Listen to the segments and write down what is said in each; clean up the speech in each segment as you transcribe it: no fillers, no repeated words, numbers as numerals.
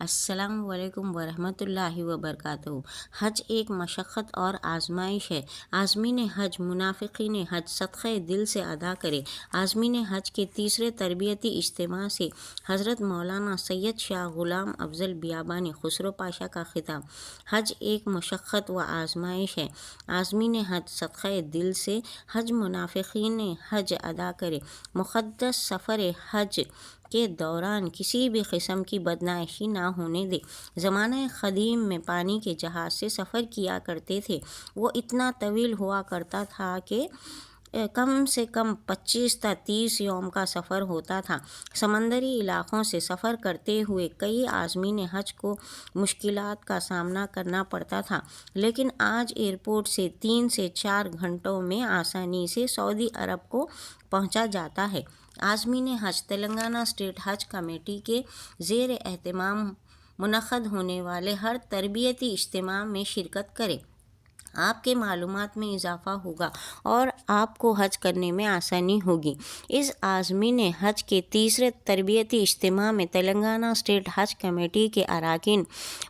السلام علیکم ورحمۃ اللہ وبرکاتہ۔ حج ایک مشقت اور آزمائش ہے۔ عازمین حج منافقین حج صدقہ دل سے ادا کرے۔ عازمین حج کے تیسرے تربیتی اجتماع سے حضرت مولانا سید شاہ غلام افضل بیابانی خسرو پاشا کا خطاب۔ حج ایک مشقت و آزمائش ہے۔ عازمین حج صدقہ دل سے حج منافقین حج ادا کرے۔ مقدس سفر حج کے دوران کسی بھی قسم کی بدمعاشی نہ ہونے دے۔ زمانہ قدیم میں پانی کے جہاز سے سفر کیا کرتے تھے۔ وہ اتنا طویل ہوا کرتا تھا کہ کم سے کم 25 تا 30 یوم کا سفر ہوتا تھا۔ سمندری علاقوں سے سفر کرتے ہوئے کئی عازمین حج کو مشکلات کا سامنا کرنا پڑتا تھا، لیکن آج ایئرپورٹ سے 3 سے 4 گھنٹوں میں آسانی سے سعودی عرب کو پہنچا جاتا ہے۔ عازمین حج تلنگانہ اسٹیٹ حج کمیٹی کے زیر اہتمام منعقد ہونے والے ہر تربیتی اجتماع میں شرکت کریں۔ آپ کے معلومات میں اضافہ ہوگا اور آپ کو حج کرنے میں آسانی ہوگی۔ اس عازمین حج کے تیسرے تربیتی اجتماع میں تلنگانہ اسٹیٹ حج کمیٹی کے اراکین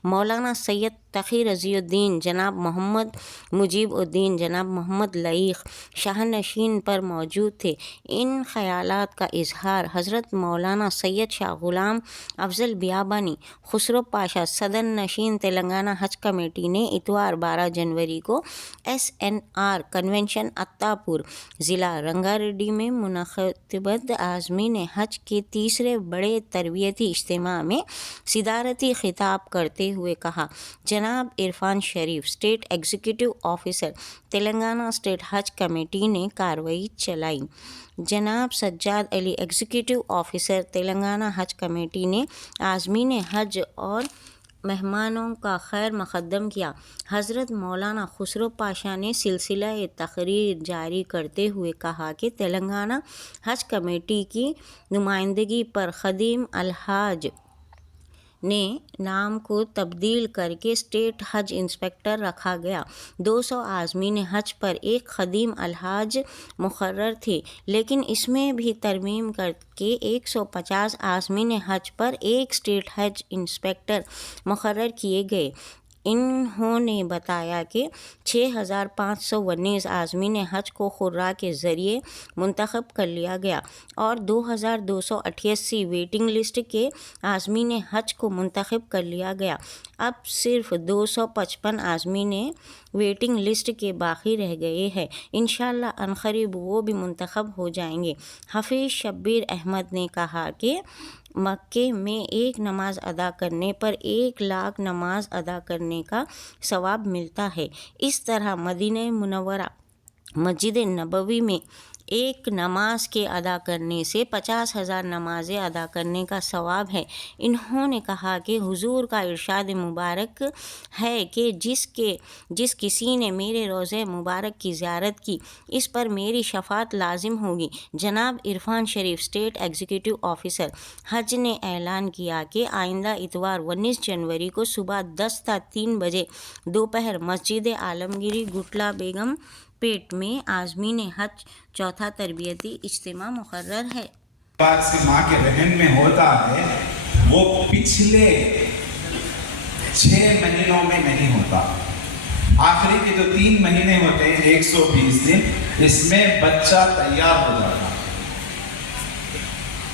مولانا سید تقی رضی الدین، جناب محمد مجیب الدین، جناب محمد لائق شاہنشین پر موجود تھے۔ ان خیالات کا اظہار حضرت مولانا سید شاہ غلام افضل بیابانی خسرو پاشا صدر نشین تلنگانہ حج کمیٹی نے اتوار 12 جنوری کو SNR کنونشن اتاپور، ضلع رنگا ریڈی میں منعقد عازمین حج کے تیسرے بڑے تربیتی اجتماع میں صدارتی خطاب کرتے ہوئے کہا۔ جناب Irfan Sharif, state executive officer Telangana state حج کمیٹی نے کارروائی چلائی۔ جناب سجاد علی، ایگزیکٹو آفیسر تلنگانہ حج کمیٹی نے عازمین حج اور مہمانوں کا خیر مقدم کیا۔ حضرت مولانا خسرو پاشا نے سلسلہ تقریر جاری کرتے ہوئے کہا کہ تلنگانہ حج کمیٹی کی نمائندگی پر خادم الحاج نے نام کو تبدیل کر کے اسٹیٹ حج انسپکٹر رکھا گیا۔ 200 عازمین حج پر ایک خادم الحاج مقرر تھے، لیکن اس میں بھی ترمیم کر کے 150 عازمین حج پر ایک اسٹیٹ حج انسپکٹر مقرر کیے گئے۔ انہوں نے بتایا کہ 6519 عازمین حج کو قرعہ کے ذریعے منتخب کر لیا گیا اور 2288 ویٹنگ لسٹ کے عازمین حج کو منتخب کر لیا گیا۔ اب صرف 255 عازمین ویٹنگ لسٹ کے باقی رہ گئے ہیں۔ انشاءاللہ عنقریب وہ بھی منتخب ہو جائیں گے۔ حفیظ شبیر احمد نے کہا کہ مکے میں ایک نماز ادا کرنے پر 1 لاکھ نماز ادا کرنے کا ثواب ملتا ہے۔ اس طرح مدینہ منورہ مسجد نبوی میں ایک نماز کے ادا کرنے سے 50,000 نمازیں ادا کرنے کا ثواب ہے۔ انہوں نے کہا کہ حضور کا ارشاد مبارک ہے کہ جس کسی نے میرے روضہ مبارک کی زیارت کی، اس پر میری شفاعت لازم ہوگی۔ جناب Irfan Sharif, state executive officer حج نے اعلان کیا کہ آئندہ اتوار 19 جنوری کو صبح 10 تا 3 بجے دوپہر مسجد عالمگیری گٹلہ بیگم پیٹ میں عازمین حج چوتھا تربیتی اجتماع مقرر ہے۔ بات سے ماں کے رحم میں ہوتا ہے وہ پچھلے 6 مہینوں میں نہیں ہوتا۔ آخری کے جو 3 مہینے ہوتے ہیں 120 دن، اس میں بچہ تیار ہو جاتا ہے۔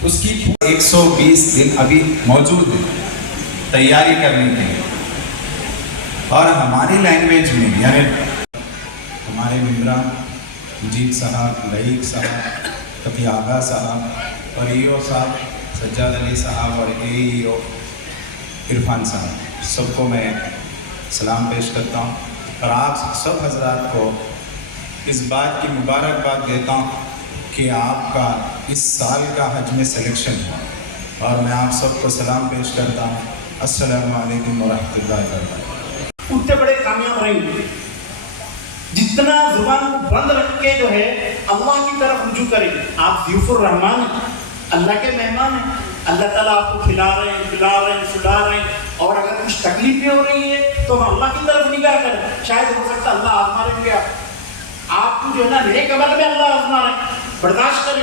اس کی 120 دن ابھی موجود ہے تیاری کرنے کے لیے۔ اور ہماری لینگویج میں یعنی ہمارے ممبران مجید صاحب، لائق صاحب، تقی آغا صاحب اور ایو صاحب سجاد علی صاحب اور ایو عرفان صاحب، سب کو میں سلام پیش کرتا ہوں اور آپ سب حضرات کو اس بات کی مبارکباد دیتا ہوں کہ آپ کا اس سال کا حج میں سلیکشن ہوا، اور میں آپ سب کو سلام پیش کرتا ہوں۔ السلام علیکم ورحمۃ اللہ وبرکاتہ۔ اتنے بڑے کامیاب رہیں گے جتنا زبان بند رکھ کے جو ہے اللہ کی طرف رجوع کریں۔ آپ ضیوف الرحمان ہیں، اللہ کے مہمان ہیں۔ اللہ تعالیٰ آپ کو کھلا رہے ہیں، پلا رہے ہیں، سلا رہے ہیں، اور اگر کچھ تکلیفیں ہو رہی ہیں تو ہم اللہ کی طرف نگاہ کریں۔ شاید ہو سکتا اللہ آزما رہے ہیں، آپ کو جو ہے نا نیک عمل میں اللہ آزما رہے ہیں، برداشت کریں۔